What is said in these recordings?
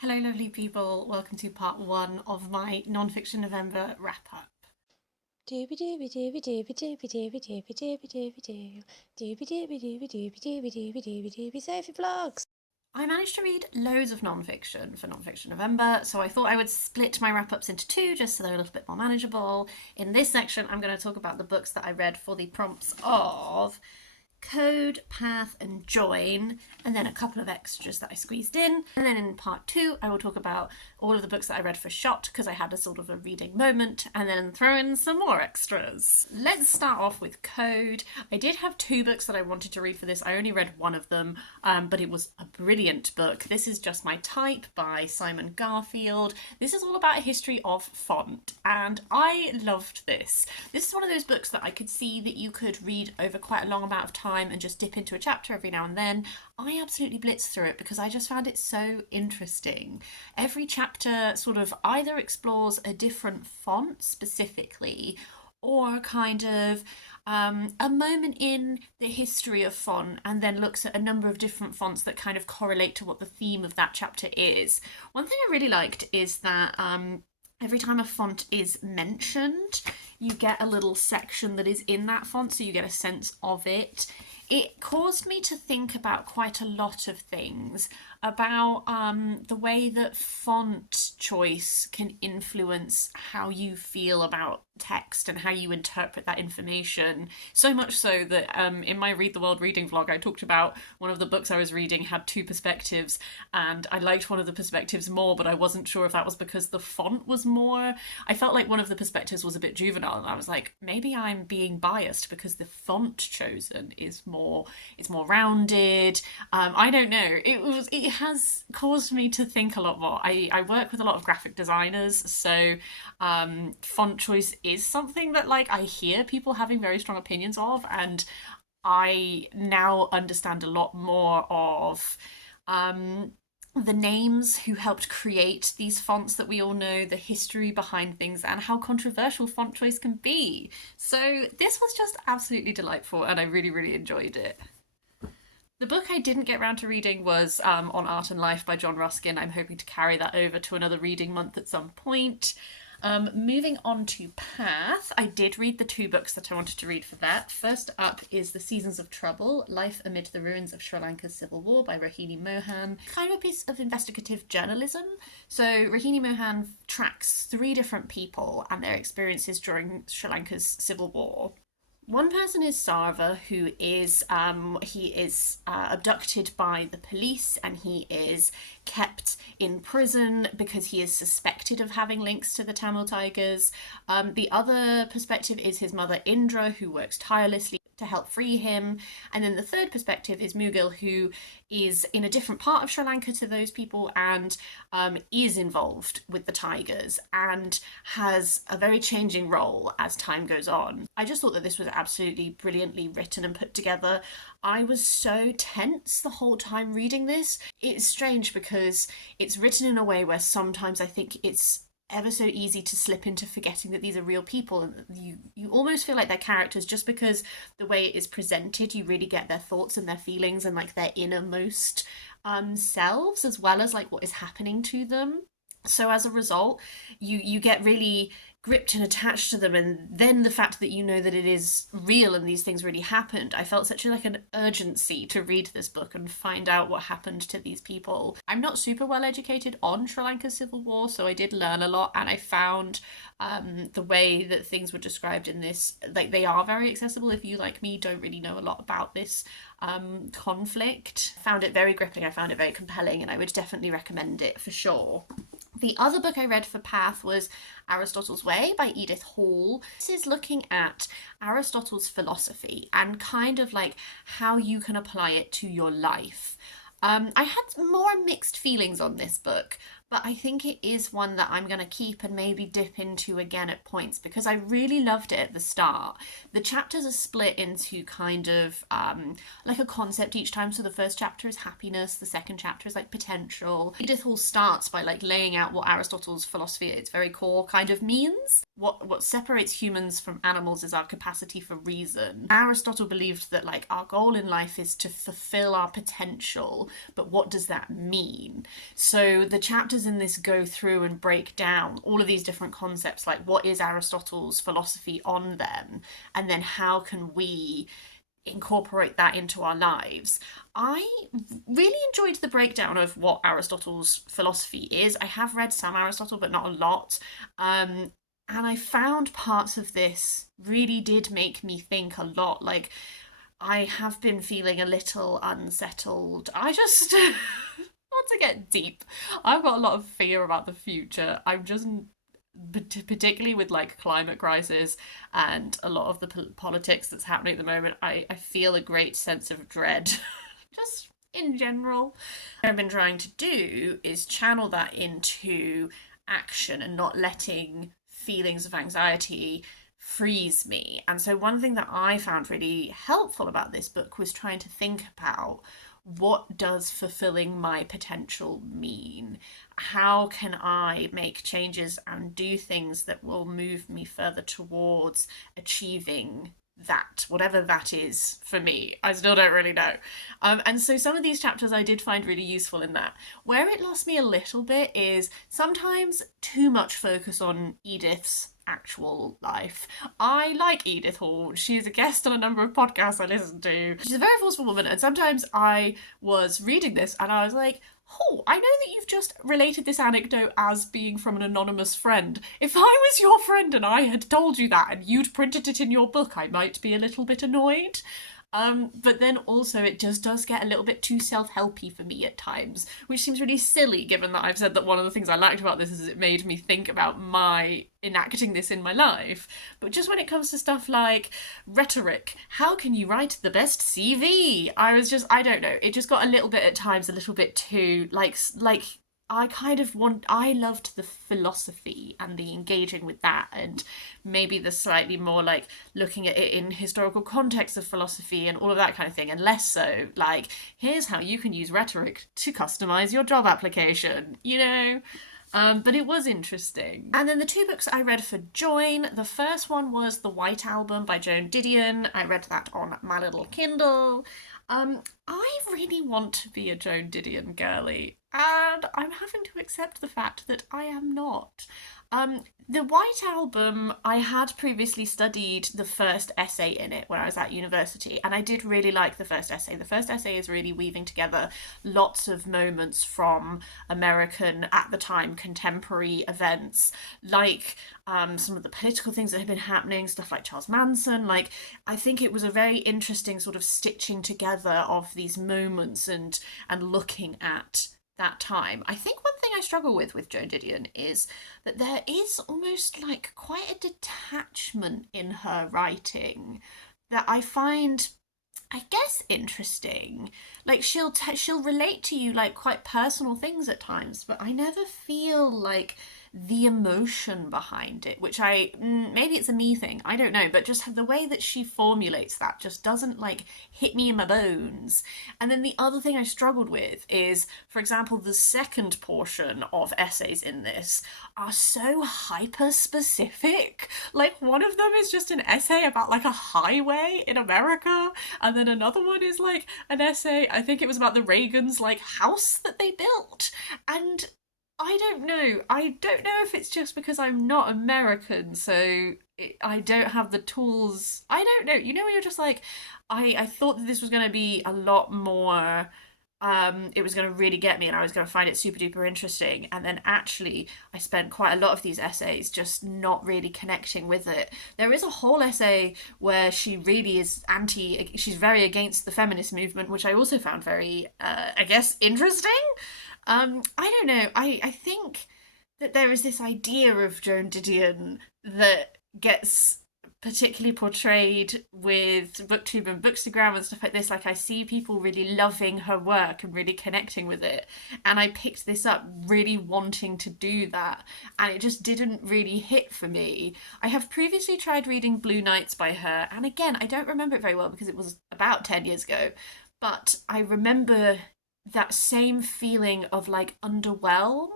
Hello, lovely people. Welcome to part one of my non-fiction November wrap up. Dooby dooby dooby dooby dooby dooby dooby dooby dooby doo. Dooby dooby dooby dooby dooby dooby dooby dooby Sophie vlogs. I managed to read loads of non-fiction for non-fiction November, so I thought I would split my wrap-ups into two just so they're a little bit more manageable. In this section, I'm going to talk about the books that I read for the prompts of Code, Path, and Join, and then a couple of extras that I squeezed in. And then in part two, I will talk about all of the books that I read for Shot because I had a sort of a reading moment, and then throw in some more extras. Let's start off with Code. I did have two books that I wanted to read for this. I only read one of them, but it was a brilliant book. This is Just My Type by Simon Garfield. This is all about a history of font, and I loved this. This is one of those books that I could see that you could read over quite a long amount of time and just dip into a chapter every now and then. I absolutely blitzed through it because I just found it so interesting. Every chapter sort of either explores a different font specifically or kind of a moment in the history of font and then looks at a number of different fonts that kind of correlate to what the theme of that chapter is. One thing I really liked is that every time a font is mentioned, you get a little section that is in that font, so you get a sense of it. It caused me to think about quite a lot of things, about the way that font choice can influence how you feel about text and how you interpret that information. So much so that in my Read the World reading vlog, I talked about one of the books I was reading had two perspectives, and I liked one of the perspectives more, but I wasn't sure if that was because the font was more. I felt like one of the perspectives was a bit juvenile, and I was like, maybe I'm being biased because the font chosen is more, it's more rounded. I don't know. It has caused me to think a lot more. I work with a lot of graphic designers, so font choice is something that like I hear people having very strong opinions of, and I now understand a lot more of the names who helped create these fonts that we all know, the history behind things, and how controversial font choice can be. So this was just absolutely delightful, and I really, really enjoyed it. The book I didn't get around to reading was On Art and Life by John Ruskin. I'm hoping to carry that over to another reading month at some point. Moving on to Path, I did read the two books that I wanted to read for that. First up is The Seasons of Trouble, Life Amid the Ruins of Sri Lanka's Civil War by Rohini Mohan. Kind of a piece of investigative journalism. So Rohini Mohan tracks three different people and their experiences during Sri Lanka's civil war. One person is Sarva, who is he is abducted by the police and he is kept in prison because he is suspected of having links to the Tamil Tigers. The other perspective is his mother Indra, who works tirelessly to help free him. And then the third perspective is Mughal, who is in a different part of Sri Lanka to those people and is involved with the Tigers and has a very changing role as time goes on. I just thought that this was absolutely brilliantly written and put together. I was so tense the whole time reading this. It's strange because it's written in a way where sometimes I think it's ever so easy to slip into forgetting that these are real people, and you almost feel like they're characters just because the way it is presented, you really get their thoughts and their feelings and like their innermost selves, as well as like what is happening to them. So as a result, you get really gripped and attached to them, and then the fact that you know that it is real and these things really happened, I felt such like an urgency to read this book and find out what happened to these people. I'm not super well educated on Sri Lanka's civil war, so I did learn a lot, and I found the way that things were described in this, like, they are very accessible if you, like me, don't really know a lot about this conflict. I found it very gripping, I found it very compelling, and I would definitely recommend it for sure. The other book I read for Path was Aristotle's Way by Edith Hall. This is looking at Aristotle's philosophy and kind of like how you can apply it to your life. I had more mixed feelings on this book, but I think it is one that I'm going to keep and maybe dip into again at points because I really loved it at the start. The chapters are split into kind of like a concept each time. So the first chapter is happiness, the second chapter is like potential. Edith Hall starts by like laying out what Aristotle's philosophy at its very core kind of means. what separates humans from animals is our capacity for reason. Aristotle believed that like our goal in life is to fulfill our potential, but what does that mean? So the chapters in this go through and break down all of these different concepts, like what is Aristotle's philosophy on them, and then how can we incorporate that into our lives. I really enjoyed the breakdown of what Aristotle's philosophy is. I have read some Aristotle, but not a lot. And I found parts of this really did make me think a lot. Like, I have been feeling a little unsettled. I just want to get deep. I've got a lot of fear about the future. I'm just particularly with like climate crisis and a lot of the politics that's happening at the moment, I feel a great sense of dread just in general. What I've been trying to do is channel that into action and not letting feelings of anxiety freeze me. And so one thing that I found really helpful about this book was trying to think about, what does fulfilling my potential mean? How can I make changes and do things that will move me further towards achieving that, whatever that is for me? I still don't really know. And so some of these chapters I did find really useful in that. Where it lost me a little bit is sometimes too much focus on Edith's actual life. I like Edith Hall. She's a guest on a number of podcasts I listen to. She's a very forceful woman, and sometimes I was reading this and I was like, oh, I know that you've just related this anecdote as being from an anonymous friend. If I was your friend and I had told you that and you'd printed it in your book, I might be a little bit annoyed. But then also it just does get a little bit too self-helpy for me at times, which seems really silly given that I've said that one of the things I liked about this is it made me think about my enacting this in my life. But just when it comes to stuff like rhetoric, how can you write the best CV? I don't know, it just got a little bit at times a little bit too like I loved the philosophy and the engaging with that, and maybe the slightly more like looking at it in historical context of philosophy and all of that kind of thing, and less so like, here's how you can use rhetoric to customize your job application, you know? But it was interesting. And then the two books I read for Joan, the first one was The White Album by Joan Didion. I read that on my little Kindle. I really want to be a Joan Didion girly, and I'm having to accept the fact that I am not. The White Album, I had previously studied the first essay in it when I was at university, and I did really like the first essay. The first essay is really weaving together lots of moments from American, at the time, contemporary events, like some of the political things that had been happening, stuff like Charles Manson. Like, I think it was a very interesting sort of stitching together of these moments and looking at that time. I think one thing I struggle with Joan Didion is that there is almost like quite a detachment in her writing that I find, I guess, interesting. Like, she'll relate to you like quite personal things at times, but I never feel like the emotion behind it, which maybe it's a me thing, I don't know, but just the way that she formulates that just doesn't like hit me in my bones. And then the other thing I struggled with is, for example, the second portion of essays in this are so hyper specific. Like, one of them is just an essay about like a highway in America, and then another one is like an essay, I think it was about the Reagans like house that they built. And I don't know. I don't know if it's just because I'm not American, so I don't have the tools. I don't know. You know, when you're just like, I thought that this was going to be a lot more, it was going to really get me and I was going to find it super duper interesting. And then actually, I spent quite a lot of these essays just not really connecting with it. There is a whole essay where she really is she's very against the feminist movement, which I also found very, I guess, interesting. I don't know. I think that there is this idea of Joan Didion that gets particularly portrayed with BookTube and Bookstagram and stuff like this. Like, I see people really loving her work and really connecting with it. And I picked this up really wanting to do that. And it just didn't really hit for me. I have previously tried reading Blue Nights by her. And again, I don't remember it very well because it was about 10 years ago. But I remember that same feeling of like underwhelm,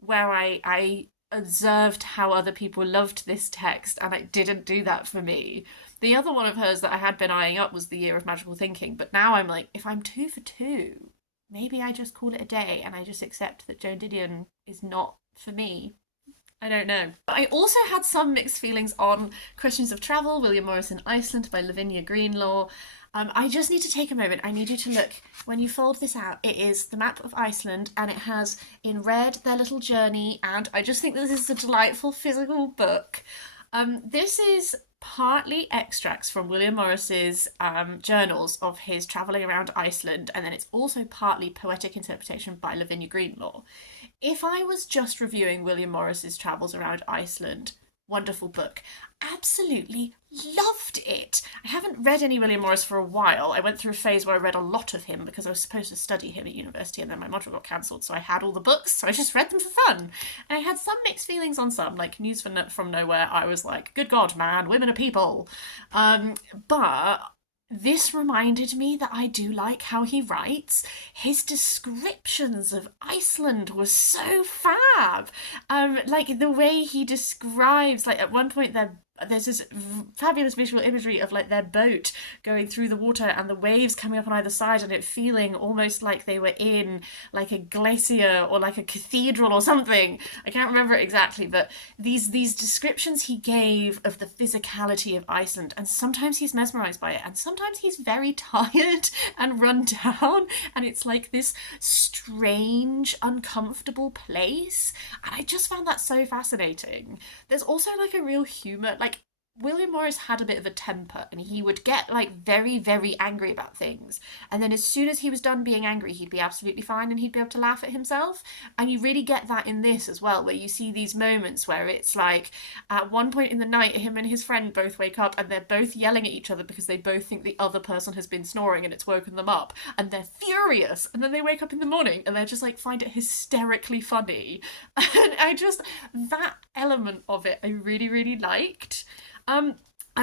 where I observed how other people loved this text, and it didn't do that for me. The other one of hers that I had been eyeing up was The Year of Magical Thinking, but now I'm like, if I'm 2 for 2, maybe I just call it a day and I just accept that Joan Didion is not for me. I don't know. But I also had some mixed feelings on Questions of Travel, William Morris in Iceland by Lavinia Greenlaw. I just need to take a moment. I need you to look. When you fold this out, it is the map of Iceland, and it has in red their little journey, and I just think this is a delightful physical book. This is partly extracts from William Morris's journals of his travelling around Iceland, and then it's also partly poetic interpretation by Lavinia Greenlaw. If I was just reviewing William Morris's travels around Iceland, wonderful book. Absolutely loved it. I haven't read any William Morris for a while. I went through a phase where I read a lot of him because I was supposed to study him at university, and then my module got cancelled, so I had all the books, so I just read them for fun. And I had some mixed feelings on some, like News from Nowhere. I was like, good God, man, women are people. But this reminded me that I do like how he writes. His descriptions of Iceland were so fab. Like the way he describes, like at one point there's this fabulous visual imagery of like their boat going through the water and the waves coming up on either side, and it feeling almost like they were in like a glacier or like a cathedral or something. I can't remember it exactly, but these descriptions he gave of the physicality of Iceland, and sometimes he's mesmerized by it and sometimes he's very tired and run down, and it's like this strange, uncomfortable place, and I just found that so fascinating. There's also like a real humor. Like William Morris had a bit of a temper, and he would get like very, very angry about things, and then as soon as he was done being angry, he'd be absolutely fine and he'd be able to laugh at himself. And you really get that in this as well, where you see these moments where it's like at one point in the night, him and his friend both wake up and they're both yelling at each other because they both think the other person has been snoring and it's woken them up, and they're furious, and then they wake up in the morning and they're just like find it hysterically funny. And that element of it I really, really liked. And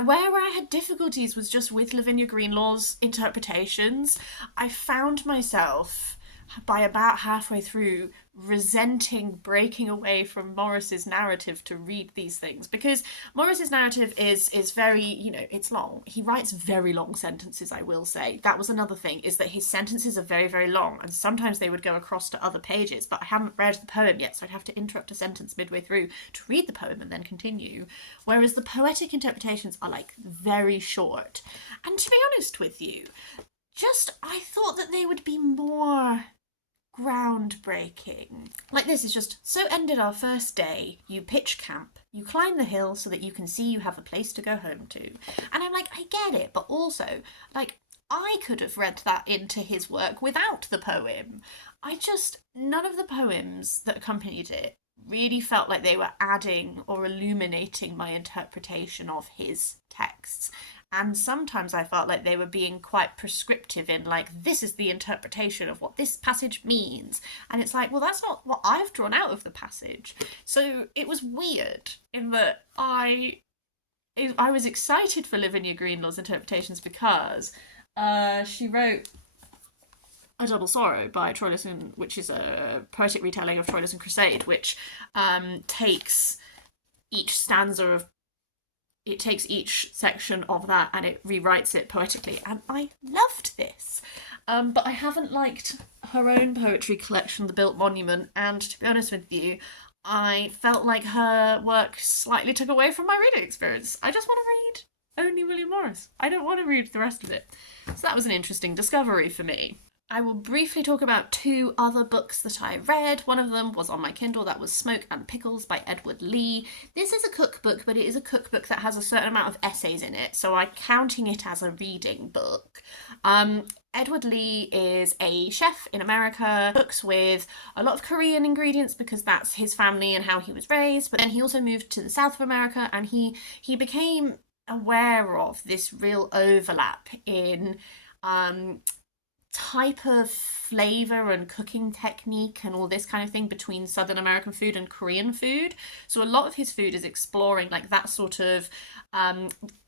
where I had difficulties was just with Lavinia Greenlaw's interpretations. I found myself, by about halfway through, resenting breaking away from Morris's narrative to read these things, because Morris's narrative is very, it's long. He writes very long sentences, I will say. That was another thing, is that his sentences are very, very long, and sometimes they would go across to other pages, but I haven't read the poem yet, so I'd have to interrupt a sentence midway through to read the poem and then continue. Whereas the poetic interpretations are like very short. And to be honest with you, I thought that they would be more groundbreaking. Like this is just, so ended our first day. You pitch camp. You climb the hill so that you can see you have a place to go home to. And I'm like, I get it, but also, like, I could have read that into his work without the poem. None of the poems that accompanied it really felt like they were adding or illuminating my interpretation of his texts. And sometimes I felt like they were being quite prescriptive in, like, this is the interpretation of what this passage means. And it's like, well, that's not what I've drawn out of the passage. So it was weird in that I was excited for Lavinia Greenlaw's interpretations because she wrote A Double Sorrow by Troilus, which is a poetic retelling of Troilus and Crusade, which takes each section of that and it rewrites it poetically, and I loved this. But I haven't liked her own poetry collection, The Built Monument, and to be honest with you, I felt like her work slightly took away from my reading experience. I just want to read only William Morris. I don't want to read the rest of it. So that was an interesting discovery for me. I will briefly talk about 2 other books that I read. One of them was on my Kindle. That was Smoke and Pickles by Edward Lee. This is a cookbook, but it is a cookbook that has a certain amount of essays in it, so I'm counting it as a reading book. Edward Lee is a chef in America, cooks with a lot of Korean ingredients because that's his family and how he was raised, but then he also moved to the south of America, and he became aware of this real overlap in type of flavor and cooking technique and all this kind of thing between Southern American food and Korean food. So a lot of his food is exploring like that sort of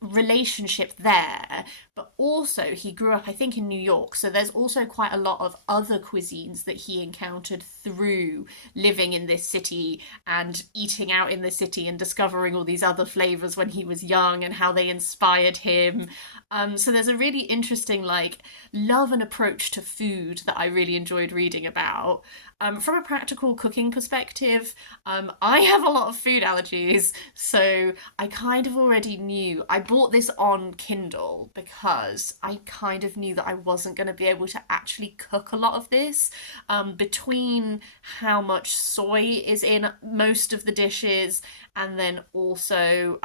relationship there, but also he grew up, I think, in New York. So there's also quite a lot of other cuisines that he encountered through living in this city and eating out in the city and discovering all these other flavors when he was young and how they inspired him. So there's a really interesting, like, love and approach to food that I really enjoyed reading about. From a practical cooking perspective, I have a lot of food allergies, so I kind of already knew. I bought this on Kindle because I kind of knew that I wasn't going to be able to actually cook a lot of this. Between how much soy is in most of the dishes, and then also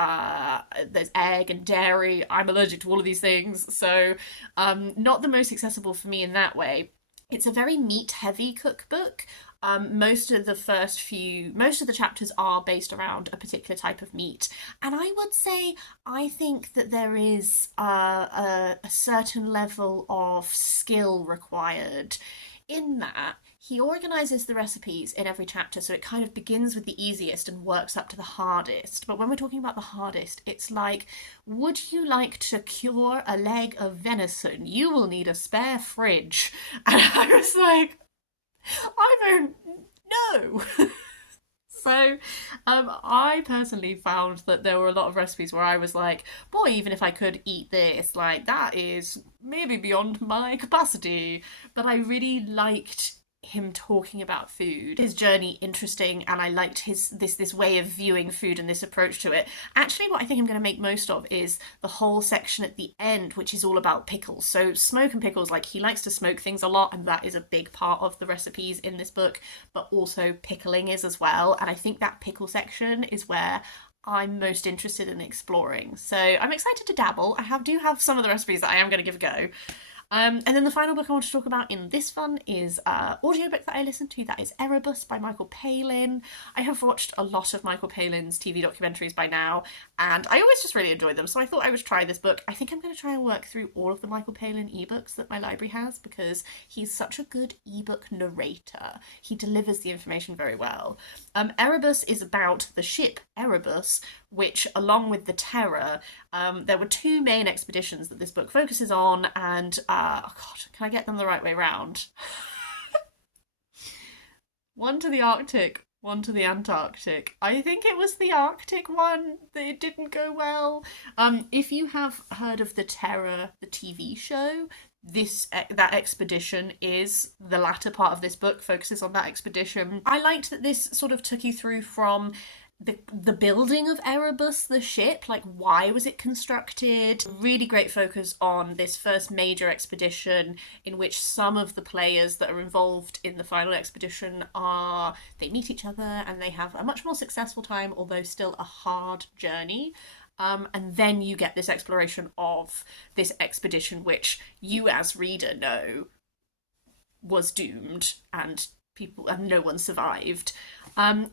there's egg and dairy. I'm allergic to all of these things, so not the most accessible for me in that way. It's a very meat heavy cookbook. Most of the chapters are based around a particular type of meat. And I would say, I think that there is a certain level of skill required in that he organizes the recipes in every chapter, so it kind of begins with the easiest and works up to the hardest. But when we're talking about the hardest, it's like, would you like to cure a leg of venison? You will need a spare fridge. And I was like, I don't know. So, I personally found that there were a lot of recipes where I was like, boy, even if I could eat this, like, that is maybe beyond my capacity. But I really liked him talking about food, his journey interesting, and I liked his this way of viewing food and this approach to it. Actually, what I think I'm going to make most of is the whole section at the end, which is all about pickles. So smoke and pickles, like, he likes to smoke things a lot, and that is a big part of the recipes in this book, but also pickling is as well. And I think that pickle section is where I'm most interested in exploring. So I'm excited to dabble. Do have some of the recipes that I am going to give a go. And then the final book I want to talk about in this one is an audiobook that I listened to, that is Erebus by Michael Palin. I have watched a lot of Michael Palin's TV documentaries by now, and I always just really enjoy them, so I thought I would try this book. I think I'm going to try and work through all of the Michael Palin ebooks that my library has, because he's such a good ebook narrator. He delivers the information very well. Erebus is about the ship Erebus, which, along with the Terror, there were two main expeditions that this book focuses on, and oh god, can I get them the right way round? One to the Arctic, one to the Antarctic. I think it was the Arctic one that it didn't go well. If you have heard of the Terror, the TV show, that expedition is the latter part of this book, focuses on that expedition. I liked that this sort of took you through from the building of Erebus, the ship, like, why was it constructed? Really great focus on this first major expedition, in which some of the players that are involved in the final expedition they meet each other and they have a much more successful time, although still a hard journey. And then you get this exploration of this expedition, which you as reader know was doomed, and no one survived.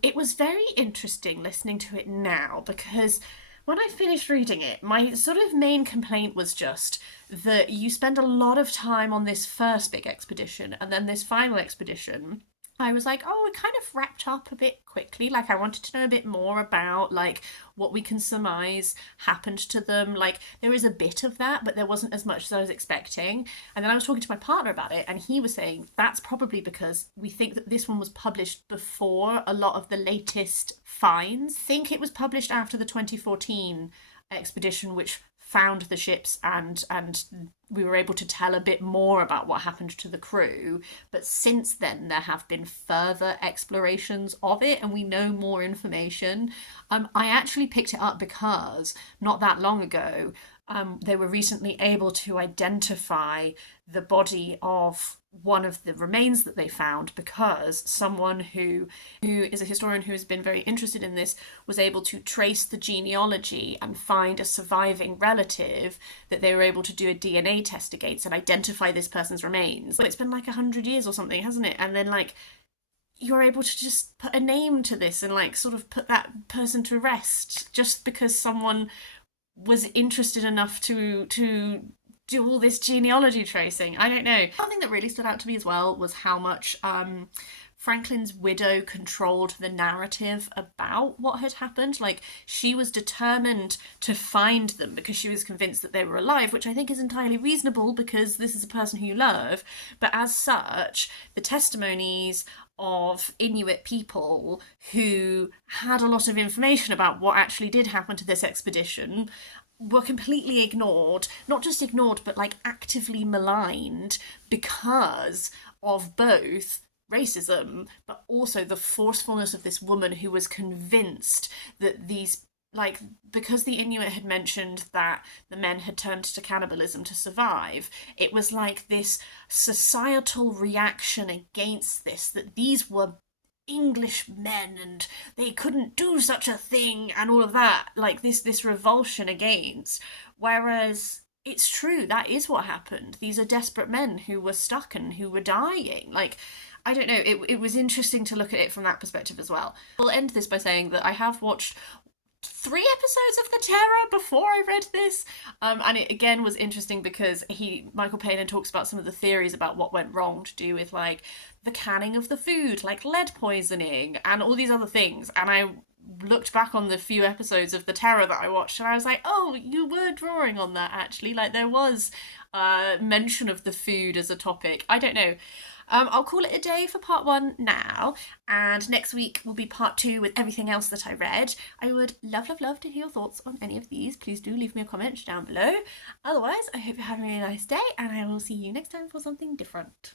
It was very interesting listening to it now, because when I finished reading it, my sort of main complaint was just that you spend a lot of time on this first big expedition, and then this final expedition, I was like, oh, it kind of wrapped up a bit quickly. Like, I wanted to know a bit more about, like, what we can surmise happened to them. Like, there is a bit of that, but there wasn't as much as I was expecting. And then I was talking to my partner about it, and he was saying that's probably because we think that this one was published before a lot of the latest finds. I think it was published after the 2014 expedition, which found the ships, and we were able to tell a bit more about what happened to the crew. But since then, there have been further explorations of it, and we know more information. I actually picked it up because not that long ago, they were recently able to identify the body of one of the remains that they found, because someone who is a historian who has been very interested in this was able to trace the genealogy and find a surviving relative that they were able to do a DNA test against and identify this person's remains. It's been like 100 years or something, hasn't it? And then, like, you're able to just put a name to this and, like, sort of put that person to rest just because someone was interested enough to do all this genealogy tracing. I don't know. Something that really stood out to me as well was how much Franklin's widow controlled the narrative about what had happened. Like, she was determined to find them because she was convinced that they were alive, which I think is entirely reasonable because this is a person who you love. But as such, the testimonies of Inuit people who had a lot of information about what actually did happen to this expedition were completely ignored. Not just ignored, but like actively maligned because of both racism, but also the forcefulness of this woman who was convinced that these, like, because the Inuit had mentioned that the men had turned to cannibalism to survive, it was like this societal reaction against this, that these were English men and they couldn't do such a thing and all of that, like this revulsion against. Whereas it's true, that is what happened. These are desperate men who were stuck and who were dying. Like, I don't know, it was interesting to look at it from that perspective as well. I'll end this by saying that I have watched 3 episodes of The Terror before I read this, and it again was interesting because Michael Palin talks about some of the theories about what went wrong to do with like the canning of the food, like lead poisoning and all these other things, and I looked back on the few episodes of The Terror that I watched and I was like, oh, you were drawing on that actually, like there was mention of the food as a topic. I don't know. I'll call it a day for part 1 now, and next week will be part 2 with everything else that I read. I would love, love, love to hear your thoughts on any of these. Please do leave me a comment down below. Otherwise, I hope you're having a really nice day, and I will see you next time for something different.